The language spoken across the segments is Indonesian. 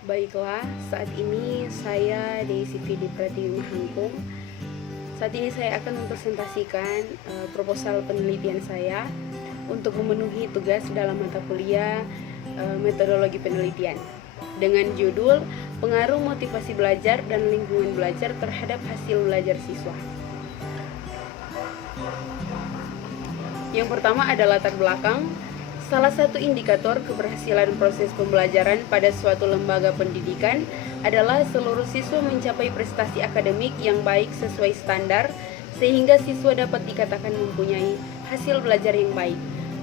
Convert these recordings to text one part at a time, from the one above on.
Baiklah, saat ini saya Desi Fidi Pratiwi Mahangkung. Saat ini saya akan mempresentasikan proposal penelitian saya untuk memenuhi tugas dalam mata kuliah metodologi penelitian dengan judul Pengaruh Motivasi Belajar dan Lingkungan Belajar terhadap Hasil Belajar Siswa. Yang pertama ada latar belakang. Salah satu indikator keberhasilan proses pembelajaran pada suatu lembaga pendidikan adalah seluruh siswa mencapai prestasi akademik yang baik sesuai standar, sehingga siswa dapat dikatakan mempunyai hasil belajar yang baik.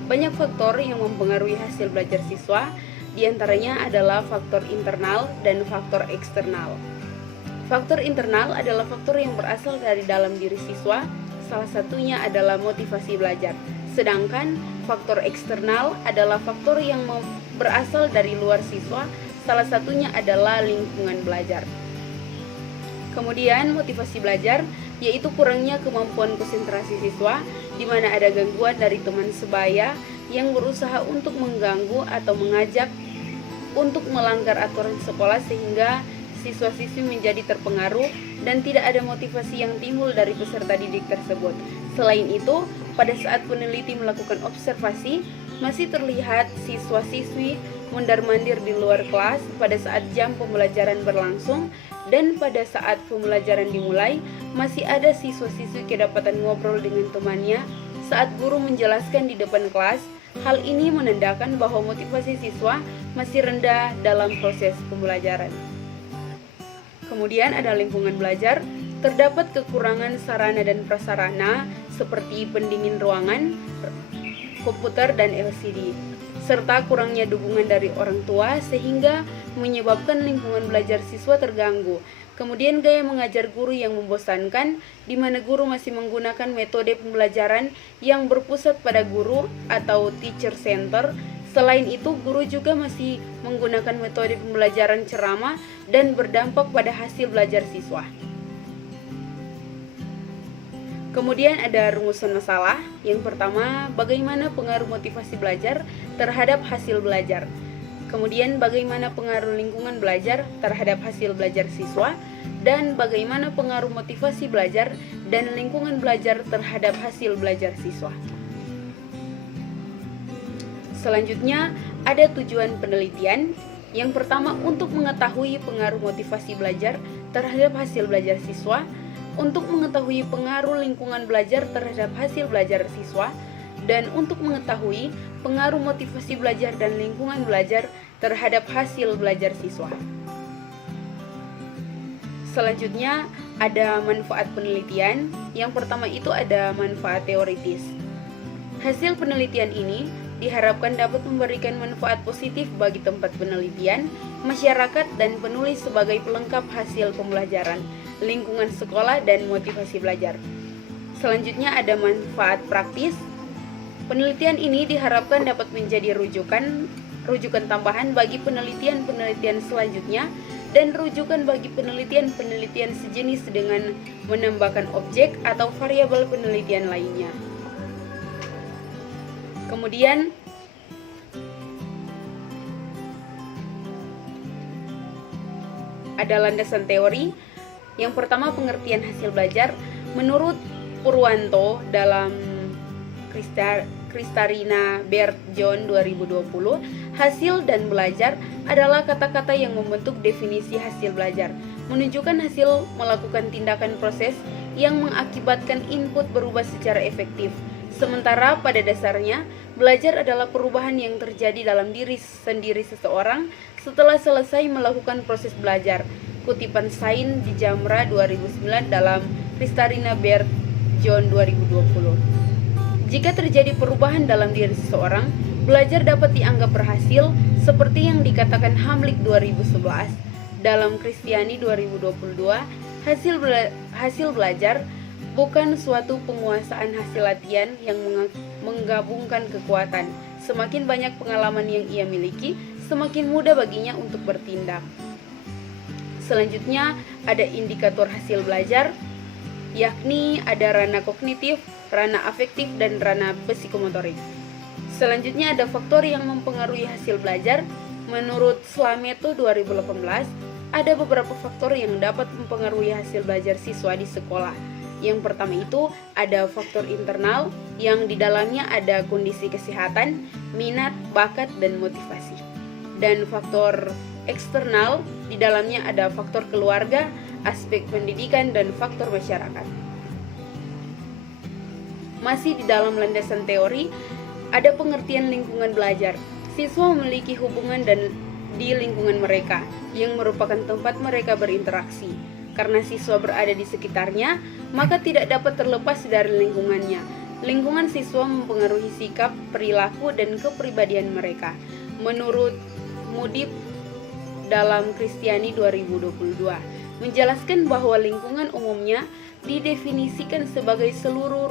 Banyak faktor yang mempengaruhi hasil belajar siswa, diantaranya adalah faktor internal dan faktor eksternal. Faktor internal adalah faktor yang berasal dari dalam diri siswa, salah satunya adalah motivasi belajar. Sedangkan faktor eksternal adalah faktor yang berasal dari luar siswa, salah satunya adalah lingkungan belajar. Kemudian motivasi belajar, yaitu kurangnya kemampuan konsentrasi siswa, di mana ada gangguan dari teman sebaya yang berusaha untuk mengganggu atau mengajak untuk melanggar aturan sekolah sehingga siswa-siswi menjadi terpengaruh dan tidak ada motivasi yang timbul dari peserta didik tersebut. Selain itu, pada saat peneliti melakukan observasi, masih terlihat siswa-siswi mondar-mandir di luar kelas pada saat jam pembelajaran berlangsung, dan pada saat pembelajaran dimulai, masih ada siswa-siswi kedapatan ngobrol dengan temannya saat guru menjelaskan di depan kelas. Hal ini menandakan bahwa motivasi siswa masih rendah dalam proses pembelajaran. Kemudian ada lingkungan belajar, terdapat kekurangan sarana dan prasarana seperti pendingin ruangan, komputer dan LCD, serta kurangnya dukungan dari orang tua sehingga menyebabkan lingkungan belajar siswa terganggu. Kemudian gaya mengajar guru yang membosankan, di mana guru masih menggunakan metode pembelajaran yang berpusat pada guru atau teacher center. Selain itu, guru juga masih menggunakan metode pembelajaran ceramah dan berdampak pada hasil belajar siswa. Kemudian ada rumusan masalah. Yang pertama, bagaimana pengaruh motivasi belajar terhadap hasil belajar. Kemudian bagaimana pengaruh lingkungan belajar terhadap hasil belajar siswa, dan bagaimana pengaruh motivasi belajar dan lingkungan belajar terhadap hasil belajar siswa. Selanjutnya, ada tujuan penelitian. Yang pertama, untuk mengetahui pengaruh motivasi belajar terhadap hasil belajar siswa, untuk mengetahui pengaruh lingkungan belajar terhadap hasil belajar siswa, dan untuk mengetahui pengaruh motivasi belajar dan lingkungan belajar terhadap hasil belajar siswa. Selanjutnya, ada manfaat penelitian. Yang pertama itu ada manfaat teoritis. Hasil penelitian ini diharapkan dapat memberikan manfaat positif bagi tempat penelitian, masyarakat, dan penulis sebagai pelengkap hasil pembelajaran, lingkungan sekolah, dan motivasi belajar. Selanjutnya ada manfaat praktis. Penelitian ini diharapkan dapat menjadi rujukan tambahan bagi penelitian-penelitian selanjutnya dan rujukan bagi penelitian-penelitian sejenis dengan menambahkan objek atau variabel penelitian lainnya. Kemudian ada landasan teori. Yang pertama, pengertian hasil belajar. Menurut Purwanto dalam Kristarina Bert John 2020, hasil dan belajar adalah kata-kata yang membentuk definisi hasil belajar, menunjukkan hasil melakukan tindakan proses yang mengakibatkan input berubah secara efektif. Sementara pada dasarnya, belajar adalah perubahan yang terjadi dalam diri sendiri seseorang setelah selesai melakukan proses belajar. Kutipan Sain di Jamra 2009 dalam Kristarina Bert John 2020. Jika terjadi perubahan dalam diri seseorang, belajar dapat dianggap berhasil seperti yang dikatakan Hamlik 2011. Dalam Kristiani 2022, hasil belajar bukan suatu penguasaan hasil latihan yang menggabungkan kekuatan. Semakin banyak pengalaman yang ia miliki, semakin mudah baginya untuk bertindak. Selanjutnya ada indikator hasil belajar, yakni ada ranah kognitif, ranah afektif, dan ranah psikomotorik. Selanjutnya ada faktor yang mempengaruhi hasil belajar, Menurut Slameto 2018, ada beberapa faktor yang dapat mempengaruhi hasil belajar siswa di sekolah. Yang pertama itu ada faktor internal yang di dalamnya ada kondisi kesehatan, minat, bakat, dan motivasi. Dan faktor eksternal di dalamnya ada faktor keluarga, aspek pendidikan, dan faktor masyarakat. Masih di dalam landasan teori, ada pengertian lingkungan belajar. Siswa memiliki hubungan dan di lingkungan mereka, yang merupakan tempat mereka berinteraksi. Karena siswa berada di sekitarnya, maka tidak dapat terlepas dari lingkungannya. Lingkungan siswa mempengaruhi sikap, perilaku, dan kepribadian mereka. Menurut Mudib dalam Kristiani 2022, menjelaskan bahwa lingkungan umumnya didefinisikan sebagai seluruh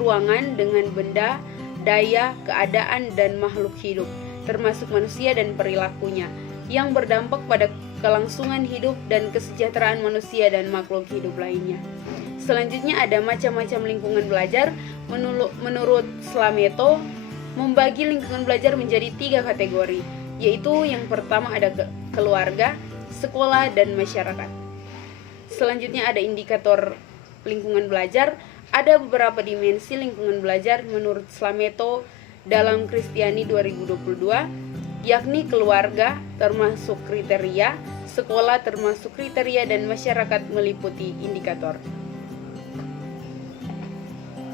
ruangan dengan benda, daya, keadaan, dan makhluk hidup, termasuk manusia dan perilakunya, yang berdampak pada kelangsungan hidup dan kesejahteraan manusia dan makhluk hidup lainnya. Selanjutnya ada macam-macam lingkungan belajar. Menurut Slameto, membagi lingkungan belajar menjadi 3 kategori, yaitu yang pertama ada keluarga, sekolah, dan masyarakat. Selanjutnya ada indikator lingkungan belajar. Ada beberapa dimensi lingkungan belajar menurut Slameto dalam Kristiani 2022, yakni keluarga termasuk kriteria, sekolah termasuk kriteria, dan masyarakat meliputi indikator.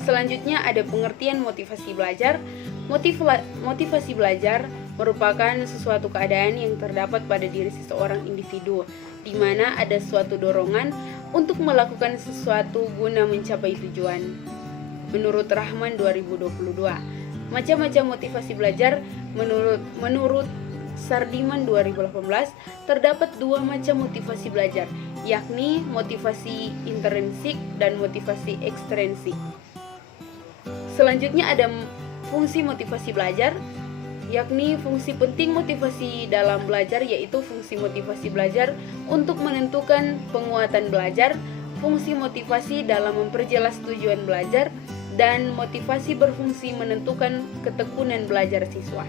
Selanjutnya ada pengertian motivasi belajar. Motivasi belajar merupakan sesuatu keadaan yang terdapat pada diri seseorang individu, di mana ada suatu dorongan untuk melakukan sesuatu guna mencapai tujuan. Menurut Rahman 2022, macam-macam motivasi belajar. Menurut Sardiman 2018, terdapat 2 macam motivasi belajar, yakni motivasi intrinsik dan motivasi ekstrinsik. Selanjutnya ada fungsi motivasi belajar, yakni fungsi penting motivasi dalam belajar, yaitu fungsi motivasi belajar untuk menentukan penguatan belajar, fungsi motivasi dalam memperjelas tujuan belajar, dan motivasi berfungsi menentukan ketekunan belajar siswa.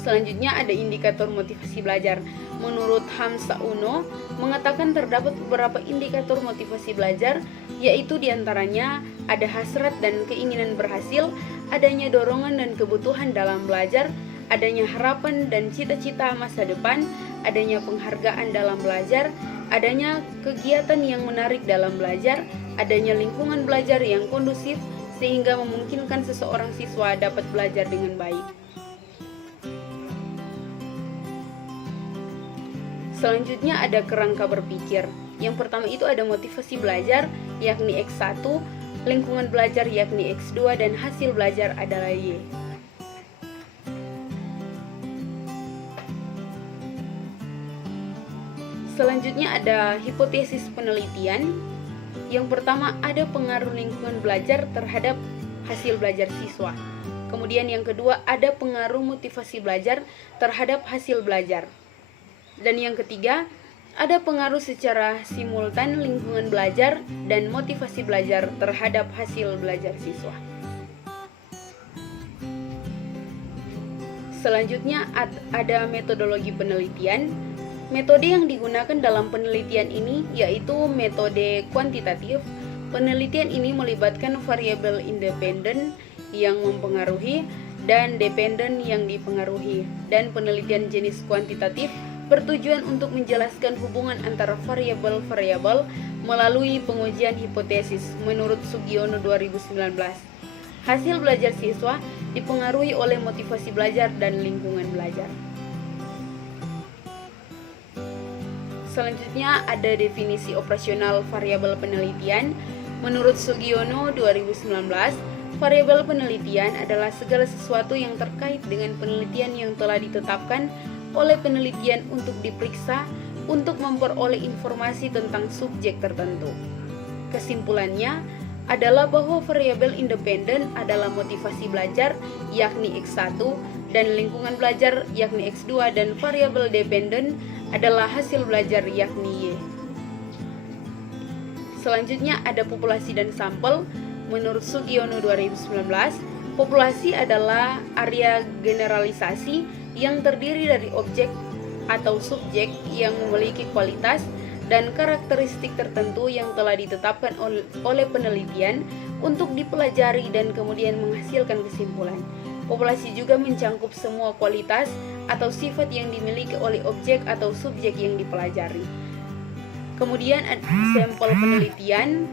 Selanjutnya ada indikator motivasi belajar. Menurut Hamsa Uno, mengatakan terdapat beberapa indikator motivasi belajar, yaitu diantaranya ada hasrat dan keinginan berhasil, adanya dorongan dan kebutuhan dalam belajar, adanya harapan dan cita-cita masa depan, adanya penghargaan dalam belajar, adanya kegiatan yang menarik dalam belajar, adanya lingkungan belajar yang kondusif sehingga memungkinkan seseorang siswa dapat belajar dengan baik. Selanjutnya ada kerangka berpikir. Yang pertama itu ada motivasi belajar, yakni X1, lingkungan belajar yakni X2, dan hasil belajar adalah Y. Selanjutnya ada hipotesis penelitian. Yang pertama ada pengaruh lingkungan belajar terhadap hasil belajar siswa. Kemudian yang kedua ada pengaruh motivasi belajar terhadap hasil belajar. Dan yang ketiga, ada pengaruh secara simultan lingkungan belajar dan motivasi belajar terhadap hasil belajar siswa. Selanjutnya ada metodologi penelitian. Metode yang digunakan dalam penelitian ini yaitu metode kuantitatif. Penelitian ini melibatkan variabel independen yang mempengaruhi dan dependen yang dipengaruhi. Dan penelitian jenis kuantitatif bertujuan untuk menjelaskan hubungan antara variabel-variabel melalui pengujian hipotesis menurut Sugiono 2019. Hasil belajar siswa dipengaruhi oleh motivasi belajar dan lingkungan belajar. Selanjutnya ada definisi operasional variabel penelitian. Menurut Sugiono 2019, variabel penelitian adalah segala sesuatu yang terkait dengan penelitian yang telah ditetapkan oleh penelitian untuk diperiksa untuk memperoleh informasi tentang subjek tertentu. Kesimpulannya adalah bahwa variabel independen adalah motivasi belajar yakni X1 dan lingkungan belajar yakni X2, dan variabel dependen adalah hasil belajar yakni Y. Selanjutnya ada populasi dan sampel. Menurut Sugiono 2019, populasi adalah area generalisasi yang terdiri dari objek atau subjek yang memiliki kualitas dan karakteristik tertentu yang telah ditetapkan oleh penelitian untuk dipelajari dan kemudian menghasilkan kesimpulan. Populasi juga mencangkup semua kualitas atau sifat yang dimiliki oleh objek atau subjek yang dipelajari. Kemudian sampel penelitian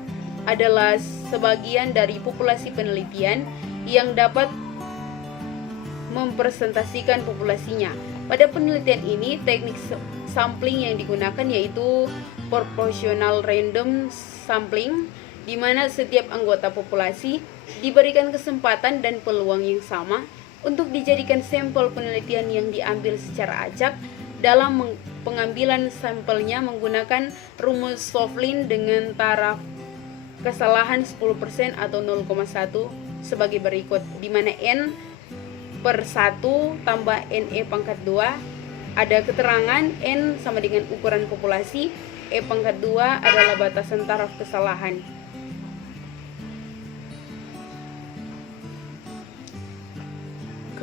adalah sebagian dari populasi penelitian yang dapat mempresentasikan populasinya. Pada penelitian ini, teknik sampling yang digunakan yaitu proportional random sampling, di mana setiap anggota populasi diberikan kesempatan dan peluang yang sama untuk dijadikan sampel penelitian yang diambil secara acak. Dalam pengambilan sampelnya menggunakan rumus Shovlin dengan taraf kesalahan 10% atau 0,1 sebagai berikut, di mana N per 1 tambah NE pangkat 2 ada keterangan N sama dengan ukuran populasi, E pangkat 2 adalah batasan taraf kesalahan.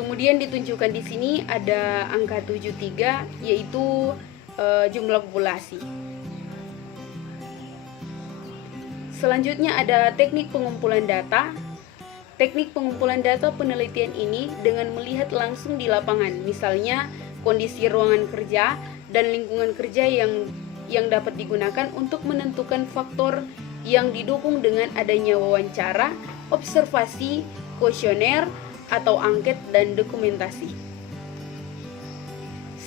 Kemudian ditunjukkan di sini ada angka 73 yaitu jumlah populasi. Selanjutnya ada teknik pengumpulan data. Teknik pengumpulan data penelitian ini dengan melihat langsung di lapangan, misalnya kondisi ruangan kerja dan lingkungan kerja yang dapat digunakan untuk menentukan faktor yang didukung dengan adanya wawancara, observasi, kuesioner, atau angket dan dokumentasi.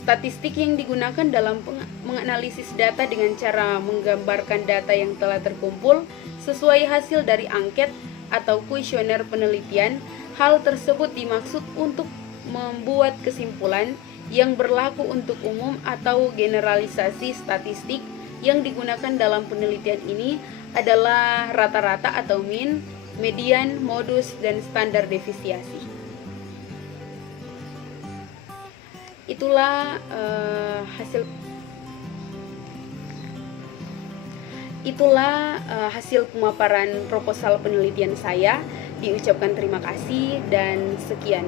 Statistik yang digunakan dalam menganalisis data dengan cara menggambarkan data yang telah terkumpul sesuai hasil dari angket atau kuesioner penelitian. Hal tersebut dimaksud untuk membuat kesimpulan yang berlaku untuk umum atau generalisasi. Statistik yang digunakan dalam penelitian ini adalah rata-rata atau mean, median, modus, dan standar deviasi. Itulah hasil pemaparan proposal penelitian saya. Diucapkan terima kasih dan sekian.